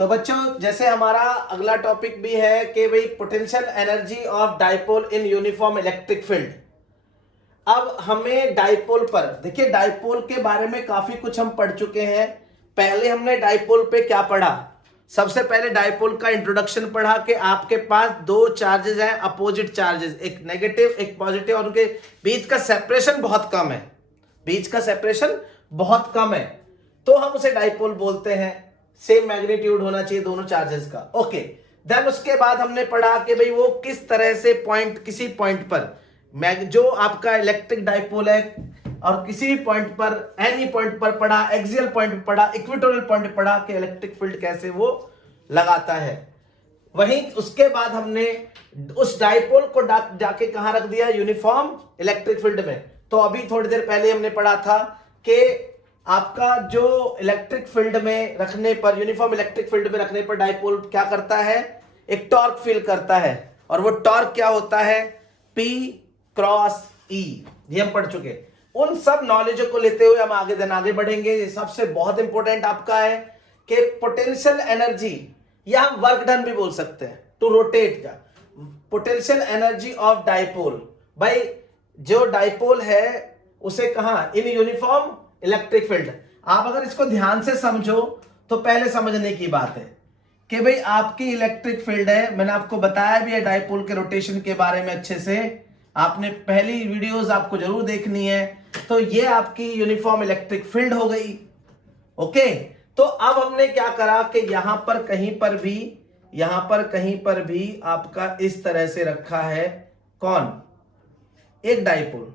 तो बच्चों जैसे हमारा अगला टॉपिक भी है कि भाई potential energy of dipole in uniform electric field. अब हमें डाइपोल पर देखिए, डाइपोल के बारे में काफी कुछ हम पढ़ चुके हैं। पहले हमने डाइपोल पे क्या पढ़ा, सबसे पहले डाइपोल का इंट्रोडक्शन पढ़ा कि आपके पास दो चार्जेस हैं, अपोजिट चार्जेस, एक नेगेटिव एक पॉजिटिव, और उनके बीच का सेपरेशन बहुत कम है, बीच का सेपरेशन बहुत कम है, तो हम उसे डाइपोल बोलते हैं। सेम मैग्नीट्यूड होना चाहिए दोनों चार्जेस का। ओके, देन उसके बाद हमने पढ़ा कि भाई वो किस तरह से पॉइंट, किसी पॉइंट पर जो आपका इलेक्ट्रिक डाइपोल है और किसी भी पॉइंट पर, एनी पॉइंट पर पढ़ा, एक्सियल पॉइंट पर पढ़ा, इक्वेटोरियल पॉइंट पर पढ़ा कि इलेक्ट्रिक फील्ड कैसे वो लगाता है। वहीं उसके बाद हमने उस डाइपोल को जाके कहां रख दिया, यूनिफॉर्म इलेक्ट्रिक फील्ड में। तो अभी थोड़ी देर पहले हमने पढ़ा था कि आपका जो इलेक्ट्रिक फील्ड में रखने पर, यूनिफॉर्म इलेक्ट्रिक फील्ड में रखने पर डाइपोल क्या करता है, एक टॉर्क फील करता है, और वो टॉर्क क्या होता है, P क्रॉस E। ये हम पढ़ चुके। उन सब नॉलेज को लेते हुए हम आगे बढ़ेंगे। सबसे बहुत इंपॉर्टेंट आपका है कि पोटेंशियल एनर्जी, या हम वर्क डन भी बोल सकते हैं, टू रोटेट का पोटेंशियल एनर्जी ऑफ डाइपोल। भाई जो डाइपोल है उसे कहां, इन यूनिफॉर्म इलेक्ट्रिक फील्ड। आप अगर इसको ध्यान से समझो तो पहले समझने की बात है कि भाई आपकी इलेक्ट्रिक फील्ड है, मैंने आपको बताया भी है डाइपोल के रोटेशन के बारे में अच्छे से, आपने पहली वीडियोस आपको जरूर देखनी है। तो ये आपकी यूनिफॉर्म इलेक्ट्रिक फील्ड हो गई। ओके, तो अब हमने क्या करा कि यहां पर कहीं पर भी आपका इस तरह से रखा है कौन, एक डाइपोल,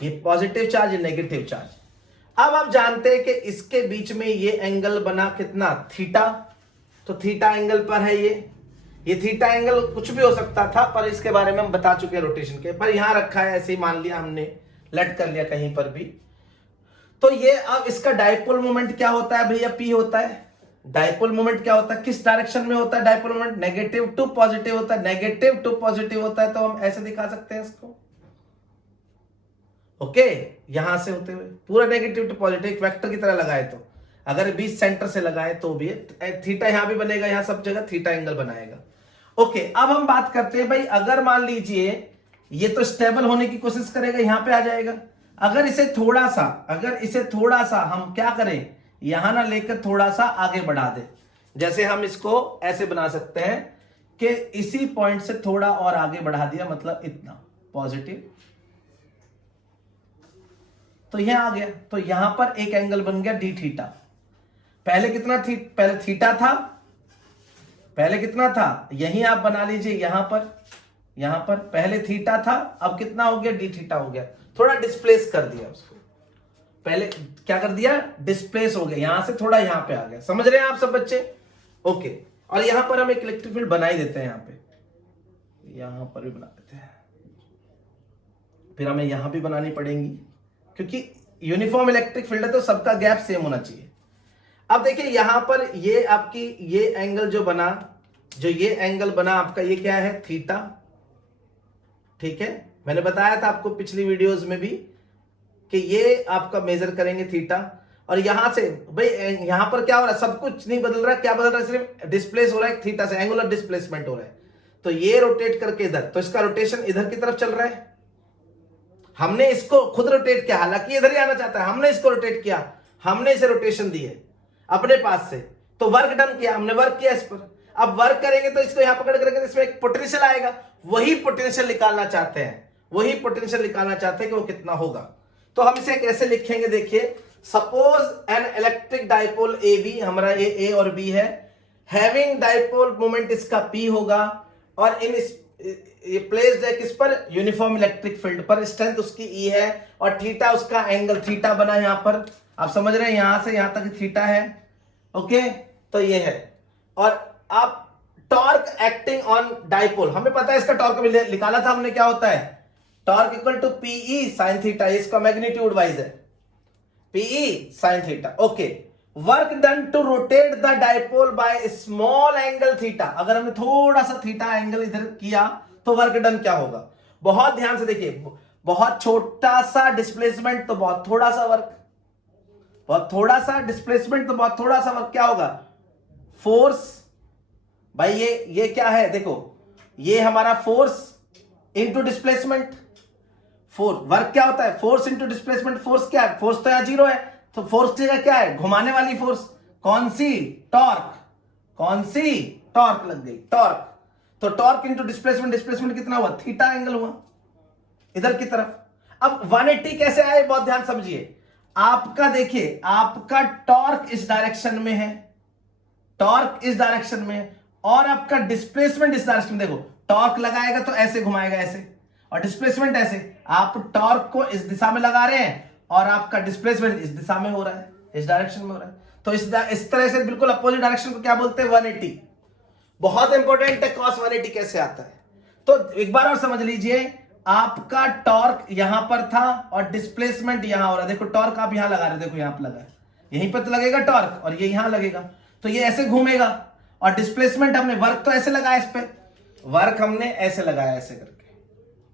ये पॉजिटिव चार्ज, ये नेगेटिव चार्ज। अब आप जानते हैं कि इसके बीच में ये एंगल बना कितना, थीटा। तो थीटा एंगल पर है ये थीटा एंगल कुछ भी हो सकता था, पर इसके बारे में हम बता चुके हैं रोटेशन के, पर यहां रखा है ऐसे ही मान लिया हमने, लेट कर लिया कहीं पर भी। तो ये अब इसका डाइपोल मोमेंट क्या होता है भैया, P होता है। डाइपोल मोमेंट क्या होता है, किस डायरेक्शन में होता है dipole moment, negative to positive होता है, नेगेटिव टू पॉजिटिव होता है। तो हम ऐसे दिखा सकते हैं इसको, ओके, यहां से होते हुए पूरा नेगेटिव टू पॉजिटिव, एक वेक्टर की तरह लगाए तो, अगर बीच सेंटर से लगाए तो भी थीटा यहां भी बनेगा, यहां सब जगह थीटा एंगल बनाएगा। ओके, अब हम बात करते हैं भाई, अगर मान लीजिए ये तो स्टेबल होने की कोशिश करेगा, यहां पे आ जाएगा। अगर इसे थोड़ा सा हम क्या करें, यहां ना लेकर थोड़ा सा आगे बढ़ा दे, जैसे हम इसको ऐसे बना सकते हैं कि इसी पॉइंट से थोड़ा और आगे बढ़ा दिया, मतलब इतना पॉजिटिव, तो यहां आ गया। तो यहां पर एक एंगल बन गया डी थीटा। पहले कितना पहले थीटा था, पहले कितना था, यहीं आप बना लीजिए, यहां पर पहले थीटा था, अब कितना हो गया, डी थीटा हो गया। थोड़ा डिस्प्लेस कर दिया उसको, पहले क्या कर दिया, डिस्प्लेस हो गया, यहां से थोड़ा यहां पे आ गया। समझ रहे हैं आप सब बच्चे? ओके, और यहां पर हम एक इलेक्ट्रिक फील्ड बना ही देते हैं, यहां पर भी बना देते हैं, फिर हमें यहां भी बनानी पड़ेगी क्योंकि यूनिफॉर्म इलेक्ट्रिक फील्ड है तो सबका गैप सेम होना चाहिए। अब देखिए यहां पर ये आपकी ये एंगल जो ये एंगल बना आपका, ये क्या है, थीटा। ठीक है, मैंने बताया था आपको पिछली वीडियोस में भी कि ये आपका मेजर करेंगे थीटा, और यहां से भाई यहां पर क्या हो रहा है, सब कुछ नहीं बदल रहा, क्या बदल रहा है, सिर्फ डिस्प्लेस हो रहा है थीटा से, एंगुलर डिस्प्लेसमेंट हो रहा है। तो ये रोटेट करके इधर, तो इसका रोटेशन इधर की तरफ चल रहा है। हमने इसको खुद रोटेट किया, हालांकि इधर ही आना चाहता है, हमने इसको रोटेट किया, हमने इसे रोटेशन दी है अपने पास से, तो वर्क डन किया, हमने वर्क किया इस पर। अब वर्क करेंगे तो इसको यहां पकड़ करके इसमें एक पोटेंशियल आएगा, वही पोटेंशियल निकालना चाहते हैं कि वो कितना होगा। तो हम इसे कैसे लिखेंगे, देखिए, suppose an electric dipole A B, हमारा ये ए और बी है, हैविंग डाइपोल मोमेंट इसका P होगा, और इन ये प्लेस्ड है किस पर, यूनिफॉर्म इलेक्ट्रिक फील्ड पर, स्ट्रेंथ उसकी E है, और थीटा उसका एंगल थीटा बना यहां पर, आप समझ रहे हैं, यहां से यहां तक थीटा है। ओके, तो ये है, और आप टॉर्क एक्टिंग ऑन डाइपोल, हमें पता है इसका टॉर्क निकाला था हमने, क्या होता है, torque equal to PE sine theta, इसका मैग्नीट्यूड वाइज है PE sine theta. Okay, work done to rotate the dipole by small angle theta, अगर हमने थोड़ा सा थीटा एंगल इधर किया तो वर्क डन क्या होगा, बहुत ध्यान से देखिए, बहुत छोटा सा डिस्प्लेसमेंट तो बहुत थोड़ा सा वर्क, बहुत थोड़ा सा डिस्प्लेसमेंट तो बहुत थोड़ा सा वर्क, क्या होगा, फोर्स, भाई ये क्या है, देखो ये हमारा फोर्स इंटू डिस्प्लेसमेंट। वर्क क्या होता है, फोर्स इंटू डिस्प्लेसमेंट। फोर्स क्या है, फोर्स तो यहां 0 है, तो फोर्स की जगह क्या है, घुमाने वाली फोर्स। कौन सी, टॉर्क। कौन सी, टॉर्क लग गई, टॉर्क। तो टॉर्क इंटू डिस्प्लेसमेंट, डिस्प्लेसमेंट कितना हुआ, थीटा एंगल हुआ इधर की तरफ। अब 180 कैसे आए, बहुत ध्यान समझिए। आपका देखिए, आपका टॉर्क इस डायरेक्शन में है, टॉर्क इस डायरेक्शन में है, और आपका डिस्प्लेसमेंट इस डायरेक्शन में। देखो टॉर्क लगाएगा तो ऐसे घुमाएगा ऐसे, और डिस्प्लेसमेंट ऐसे। आप टॉर्क को इस दिशा में लगा रहे हैं और आपका डिस्प्लेसमेंट इस दिशा में हो रहा है, इस डायरेक्शन में हो रहा है। तो इस तरह से बिल्कुल अपोजिट डायरेक्शन को क्या बोलते हैं, 180। बहुत इंपॉर्टेंट है कॉस 180 कैसे आता है। तो एक बार और समझ लीजिए, आपका टॉर्क यहां पर था और डिस्प्लेसमेंट यहां हो रहा है। देखो टॉर्क आप यहां लगा रहे हो, देखो यहां पर लगा है, यहीं पर तो लगेगा टॉर्क, और ये यहां लगेगा, तो ये ऐसे घूमेगा। और डिस्प्लेसमेंट हमने, वर्क तो ऐसे लगाया, इस पे वर्क हमने ऐसे लगाया, ऐसे करके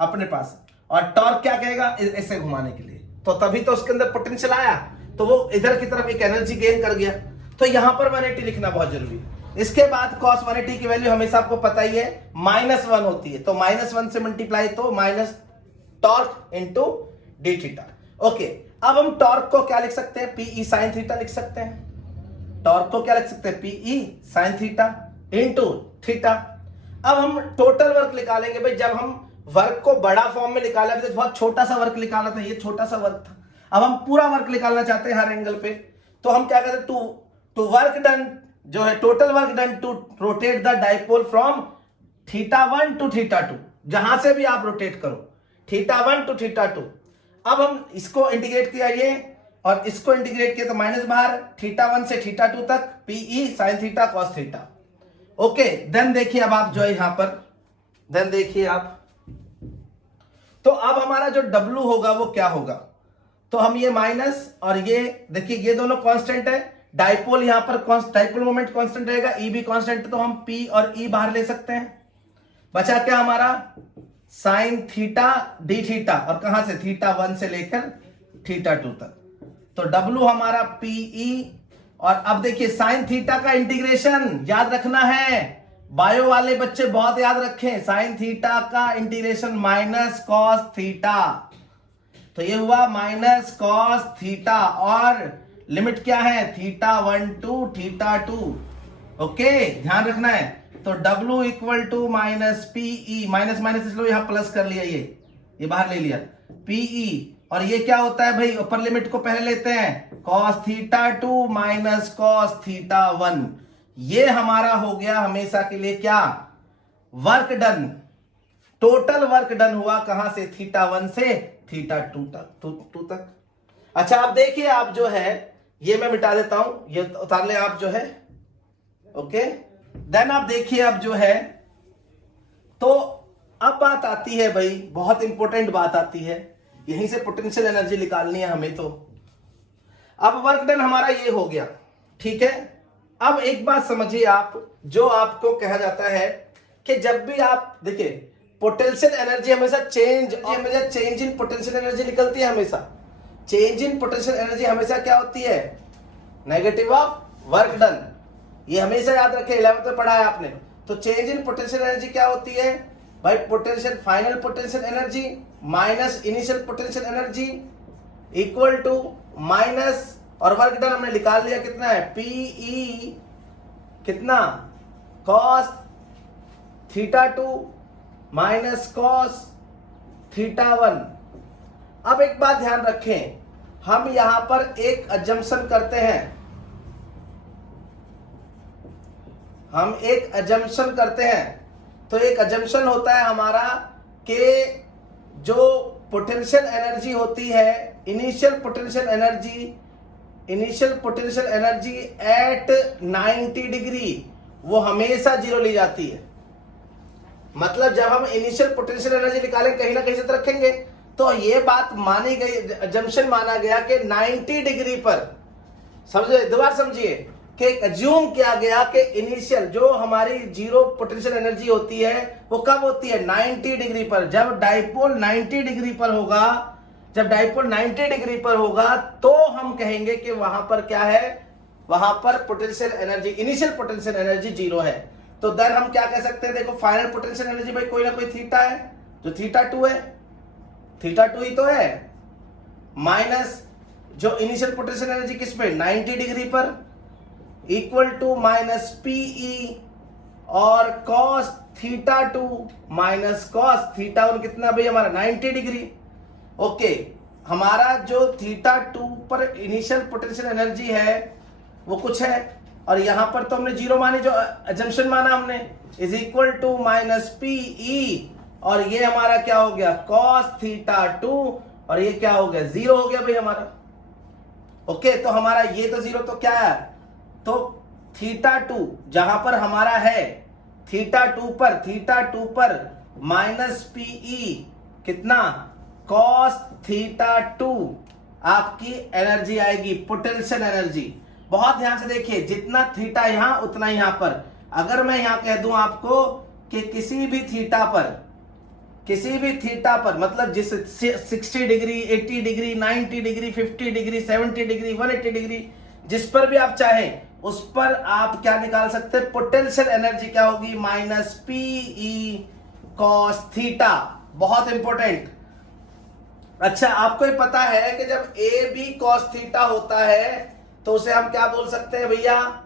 अपने पास, और टॉर्क क्या कहेगा, ऐसे घुमाने के लिए। तो तभी तो उसके अंदर पोटेंशियल आया, तो वो इधर की तरफ एक एनर्जी गेन कर गया। तो यहां पर 180 लिखना बहुत जरूरी है। इसके बाद cos 180 की वैल्यू हमेशा आपको पता ही है, -1 होती है। तो -1 से मल्टीप्लाई, तो minus torque into D theta. Okay, अब हम टॉर्क को क्या लिख सकते हैं, पीई साइन थीटा लिख सकते हैं। टॉर्क को क्या लिख सकते हैं, PE sine theta into theta. अब हम टोटल वर्क निकालेंगे भाई। जब हम वर्क को बड़ा फॉर्म में निकाला, तो बहुत छोटा सा वर्क निकाला था, ये छोटा सा वर्क था। अब हम पूरा वर्क निकालना चाहते हैं हर एंगल पे, तो हम क्या करते हैं, टू वर्क डन जो है, total work done to rotate the dipole from θ1 to θ2। जहां से भी आप रोटेट करो, θ1 टू θ2। अब हम इसको इंटीग्रेट किया ये, और इसको इंटीग्रेट किया, तो माइनस बाहर, θ1 से θ2 तक PE sine theta cos theta. Okay, then देखिए अब आप जो है यहां पर, देन देखिए आप, तो अब हमारा जो W होगा वो क्या होगा, तो हम ये माइनस और ये देखिए, ये दोनों कांस्टेंट है। डाइपोल यहां पर डाइपोल मोमेंट कांस्टेंट रहेगा, E भी कांस्टेंट है, तो हम P और E बाहर ले सकते हैं। बचा क्या हमारा, साइन थीटा डी थीटा, और कहां से, θ1 से लेकर θ2 तक। तो W हमारा PE, और अब देखिए साइन थीटा का इंटीग्रेशन याद रखना है, बायो वाले बच्चे बहुत याद रखें, साइन थीटा का इंटीग्रेशन माइनस कॉस थीटा। तो ये हुआ माइनस कॉस थीटा, और लिमिट क्या है, θ1 टू θ2। ओके, ध्यान रखना है। तो W equal to minus PE, minus minus इसलिए यहां प्लस कर लिया, ये बाहर ले लिया, पीई। और ये क्या होता है भाई, अपर लिमिट को पहले लेते हैं, cos θ2 माइनस cos θ1। ये हमारा हो गया हमेशा के लिए क्या, work done. Total work done हुआ कहां से, θ1 से θ2 तक। अच्छा, आप देखिए, आप जो है ये मैं मिटा देता हूं, ये उतार ले आप जो है। ओके, देन आप देखिए अब जो है, तो अब बात आती है भाई, बहुत इंपॉर्टेंट बात आती है, यहीं से पोटेंशियल एनर्जी निकालनी है हमें। तो अब वर्क डन हमारा ये हो गया, ठीक है। अब एक बात समझिए आप, जो आपको कहा जाता है कि जब भी आप देखिए, पोटेंशियल एनर्जी हमेशा चेंज इन पोटेंशियल एनर्जी निकलती है हमेशा। चेंज इन पोटेंशियल एनर्जी हमेशा क्या होती है, नेगेटिव ऑफ वर्क डन। ये हमेशा याद रखें, 11th में पढ़ा है आपने। तो चेंज इन पोटेंशियल एनर्जी क्या होती है भाई, potential, final potential energy minus initial potential energy equal to minus, और वर्क डन हमने निकाल लिया कितना है, पीई कितना, कॉस θ2 माइनस कॉस θ1। अब एक बात ध्यान रखें, हम यहां पर एक अजम्पशन करते हैं, हम एक अजम्पशन करते हैं। तो एक अजम्पशन होता है हमारा कि जो पोटेंशियल एनर्जी होती है, initial potential energy at 90 degree, वो हमेशा 0 ली जाती है। मतलब जब हम इनिशियल पोटेंशियल एनर्जी निकालें, कहीं ना कहीं से तो रखेंगे, तो ये बात मानी गई, अजम्पशन माना गया कि 90 डिग्री पर, समझे, दोबारा समझिए, कि अज्यूम किया गया कि इनिशियल जो हमारी 0 पोटेंशियल एनर्जी होती है वो कब होती है, 90 डिग्री पर। जब डाइपोल 90 डिग्री पर होगा, जब डाइपोल 90 डिग्री पर होगा, तो हम कहेंगे कि वहां पर क्या है, वहां पर potential energy, initial potential energy 0 है। तो देन हम क्या कह सकते हैं, देखो फाइनल पोटेंशियल एनर्जी भाई कोई ना कोई थीटा है, जो थीटा 2 है, थीटा 2 ही तो है, माइनस जो इनिशियल पोटेंशियल एनर्जी किस पे 90 डिग्री पर, इक्वल टू माइनस पीई और cos theta 2 minus cos theta 1 कितना भाई हमारा 90 डिग्री। ओके, हमारा जो थीटा 2 पर इनिशियल पोटेंशियल एनर्जी है वो कुछ है, और यहां पर तो हमने 0 मानी, जो अजम्पशन माना हमने, is equal to minus PE, और ये हमारा क्या हो गया कॉस थीटा 2, और ये क्या हो गया 0 हो गया भाई हमारा। ओके, तो हमारा ये तो 0 तो क्या है, तो थीटा 2 जहां पर हमारा है थीटा 2 पर माइनस पीई कितना कॉस थीटा 2 आपकी एनर्जी आएगी, पोटेंशियल एनर्जी। बहुत ध्यान से देखिए, जितना थीटा यहां उतना यहां पर। अगर मैं यहां कह दूं आपको कि किसी भी थीटा पर मतलब जिस 60 degree, 80 degree, 90 degree, 50 degree, 70 degree, 180 degree, जिस पर भी आप चाहें उस पर आप क्या निकाल सकते हैं, पोटेंशियल एनर्जी क्या होगी माइनस पीई कॉस थीटा। बहुत इंपॉर्टेंट। अच्छा, आपको ये पता है कि जब ए बी कॉस थीटा होता है तो उसे हम क्या बोल सकते हैं भैया,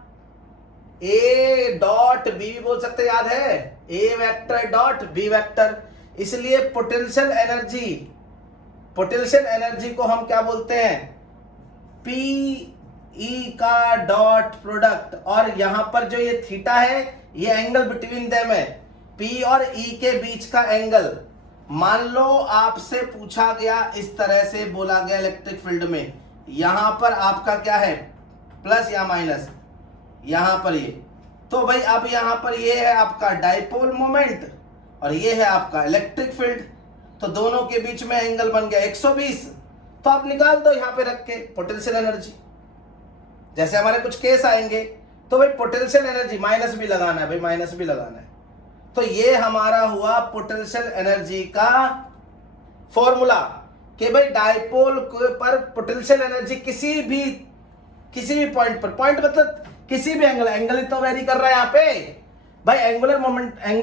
ए डॉट बी भी बोल सकते हैं, याद है, ए वेक्टर डॉट बी वेक्टर। इसलिए पोटेंशियल एनर्जी को हम क्या बोलते हैं, पी ई का डॉट प्रोडक्ट, और यहां पर जो ये थीटा है ये एंगल बिटवीन देम है, पी और ई के बीच का एंगल। मान लो आपसे पूछा गया, इस तरह से बोला गया इलेक्ट्रिक फील्ड में, यहां पर आपका क्या है प्लस या माइनस, यहां पर ये, तो भाई अब यहां पर ये है आपका डाइपोल मोमेंट और ये है आपका इलेक्ट्रिक फील्ड, तो दोनों के बीच में एंगल बन गया 120। तो आप निकाल दो यहां पे रख के पोटेंशियल एनर्जी, जैसे हमारे कुछ केस आएंगे तो भाई पोटेंशियल एनर्जी माइनस भी लगाना है, भाई माइनस भी लगाना है। तो ये हमारा हुआ पोटेंशियल एनर्जी का फॉर्मूला कि भाई डाइपोल पर पोटेंशियल एनर्जी किसी भी पॉइंट पर, पॉइंट मतलब किसी भी एंगल ही तो वेरी कर रहा है यहाँ पे भाई, एंगुलर मोमेंटम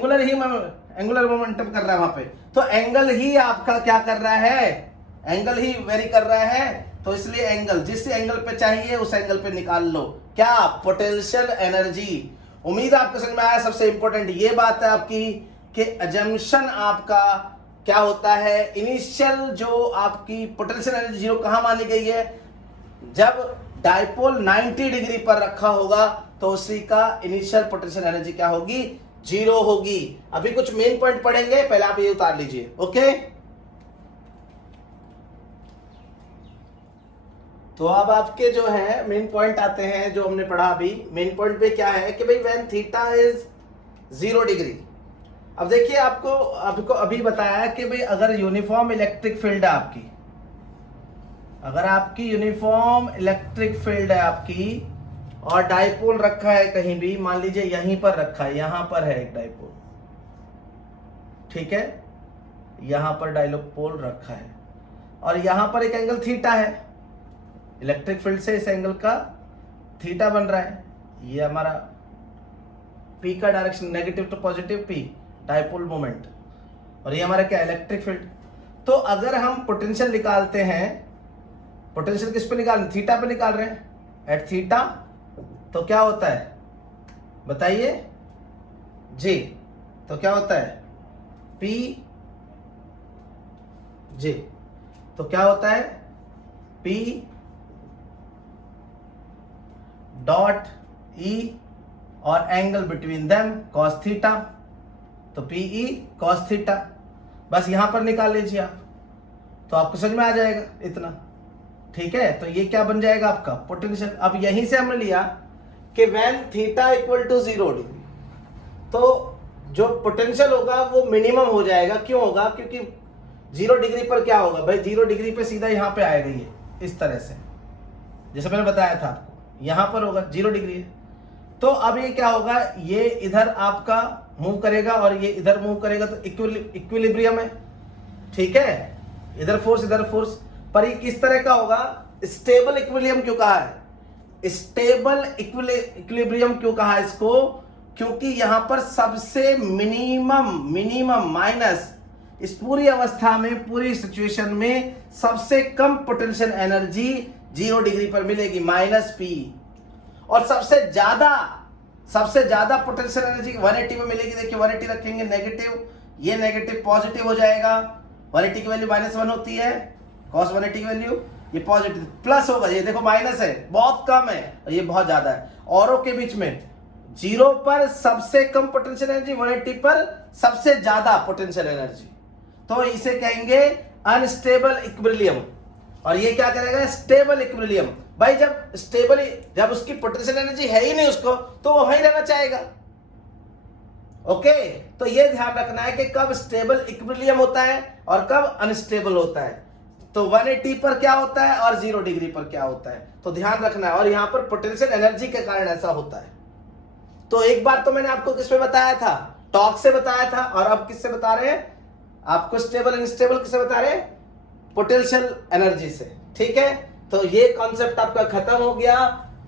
कर रहा है वहां पे, तो एंगल ही आपका क्या कर रहा है, एंगल ही वेरी कर रहा है। तो इसलिए एंगल जिस एंगल पे चाहिए उस एंगल पे निकाल लो क्या, पोटेंशियल एनर्जी। उम्मीद आपको समझ में आया। सबसे इंपॉर्टेंट ये बात है आपकी कि अजम्पशन आपका क्या होता है, इनिशियल जो आपकी पोटेंशियल एनर्जी 0 कहां मानी गई है, जब डाइपोल 90 डिग्री पर रखा होगा तो उसी का इनिशियल पोटेंशियल एनर्जी क्या होगी 0 होगी। अभी कुछ मेन पॉइंट पढ़ेंगे, पहले आप ये उतार लीजिए। ओके, तो अब आपके जो है मेन पॉइंट आते हैं जो हमने पढ़ा अभी। मेन पॉइंट पे क्या है कि भाई व्हेन थीटा इज 0 डिग्री। अब देखिए आपको अभी बताया कि भाई अगर यूनिफॉर्म इलेक्ट्रिक फील्ड है आपकी, अगर आपकी यूनिफॉर्म इलेक्ट्रिक फील्ड है आपकी और डाइपोल रखा है कहीं भी, मान लीजिए यहीं पर रखा है, यहां पर है एक डाइपोल, ठीक है, यहां पर डाइपोल रखा है और यहां पर एक एंगल थीटा है, इलेक्ट्रिक फील्ड से इस एंगल का थीटा बन रहा है, ये हमारा पी का direction negative to positive P dipole moment, और ये हमारा क्या इलेक्ट्रिक फील्ड। तो अगर हम पोटेंशियल निकालते हैं, पोटेंशियल किस पे निकाल रहे हैं, थीटा पे निकाल रहे हैं, एट थीटा, तो क्या होता है बताइए जी, तो क्या होता है पी जे, तो क्या होता है पी डॉट ई और angle between them cos theta, तो पी ई कॉस थीटा, बस यहां पर निकाल लीजिए आप, तो आपको समझ में आ जाएगा इतना, ठीक है। तो ये क्या बन जाएगा आपका पोटेंशियल। अब यहीं से हमने लिया कि when theta equal to 0 degree, तो जो पोटेंशियल होगा वो मिनिमम हो जाएगा। क्यों होगा, क्योंकि 0 डिग्री पर क्या होगा भाई, 0 डिग्री पे सीधा यहां पे आएगा, ये इस तरह से जैसे मैंने बताया था आपको, यहां पर होगा 0 डिग्री है। तो अब ये क्या होगा, ये इधर आपका मूव करेगा और ये इधर मूव करेगा, तो इक्विलिब्रियम है, ठीक है, इधर फोर्स पर ये किस तरह का होगा, स्टेबल इक्विलिब्रियम क्यों कहा है, स्टेबल इक्विलिब्रियम क्यों कहा इसको? क्योंकि यहां पर सबसे मिनिमम माइनस, इस पूरी अवस्था में, पूरी सिचुएशन में सबसे कम पोटेंशियल एनर्जी 0 डिग्री पर मिलेगी, -P। और सबसे ज्यादा पोटेंशियल एनर्जी 180 में मिलेगी। देखिए 180 रखेंगे नेगेटिव, ये नेगेटिव पॉजिटिव हो जाएगा। 180 की वैल्यू -1 होती है, cos 180 की वैल्यू, ये पॉजिटिव प्लस होगा। ये देखो माइनस है, बहुत कम है, और ये बहुत ज्यादा है। औरों के बीच में 0 पर सबसे कम पोटेंशियल एनर्जी, 180 पर सबसे ज्यादा पोटेंशियल एनर्जी, तो इसे कहेंगे अनस्टेबल इक्विलिब्रियम। और ये क्या करेगा? Stable equilibrium. भाई जब उसकी पोटेंशियल एनर्जी है ही नहीं उसको, तो वो वहीं रहना चाहेगा। ओके, तो ये ध्यान रखना है कि कब स्टेबल इक्विलिब्रियम होता है और कब अनस्टेबल होता है। तो 180 पर क्या होता है और 0 डिग्री पर क्या होता है, तो ध्यान रखना है। और यहां पर पोटेंशियल एनर्जी के कारण ऐसा होता है। तो एक बार तो मैंने आपको किस पे बताया था? टॉर्क से बताया था। और अब किससे बता रहे हैं आपको? स्टेबल अनस्टेबल किससे बता रहे हैं? पोटेंशियल एनर्जी से। ठीक है, तो ये कॉन्सेप्ट आपका खत्म हो गया।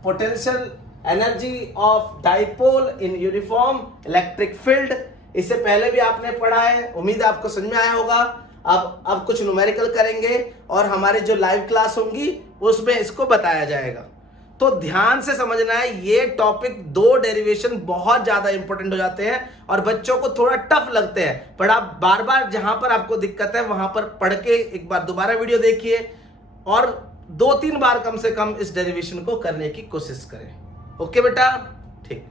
Potential energy of dipole in uniform electric field, इससे पहले भी आपने पढ़ा है, उम्मीद है आपको समझ में आया होगा। अब कुछ न्यूमेरिकल करेंगे और हमारे जो लाइव क्लास होंगी उसमें इसको बताया जाएगा। तो ध्यान से समझना है, ये टॉपिक 2 डेरिवेशन बहुत ज्यादा इंपॉर्टेंट हो जाते हैं और बच्चों को थोड़ा टफ लगते हैं, पर आप बार बार जहां पर आपको दिक्कत है वहां पर पढ़ के एक बार दोबारा वीडियो देखिए और 2-3 बार कम से कम इस डेरिवेशन को करने की कोशिश करें। ओके बेटा, ठीक।